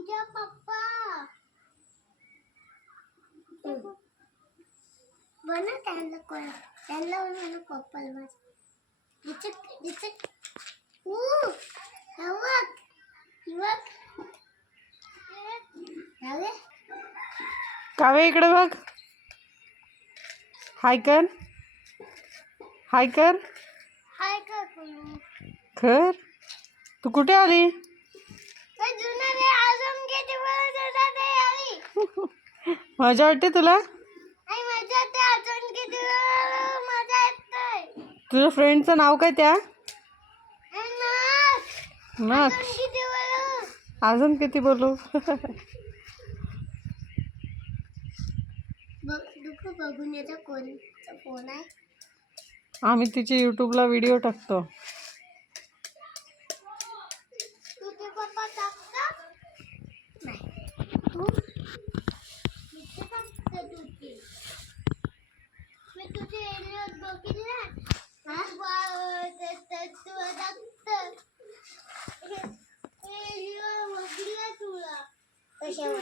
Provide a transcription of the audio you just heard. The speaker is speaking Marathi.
आमच्या पप्पा बना त्यांना कोण त्यांना म्हणून पप्पाला बस दिसत दिसत हवक हवक हवे कावे इकडे बघ. हाय कर, हाय कर. हाय का खर तू कुठे आली? मजा वाटते तुला? तुझ्या फ्रेंडचं नाव काय त्या? नक्ष. अजून किती बोलू? बघून याचा कोणचा फोन आहे. आम्ही तिचे यूट्यूबला व्हिडिओ टाकतो. तुझे पप्पा टाकतात नाही तू मी तुझे व्हिडिओ बघितले तुला कशावर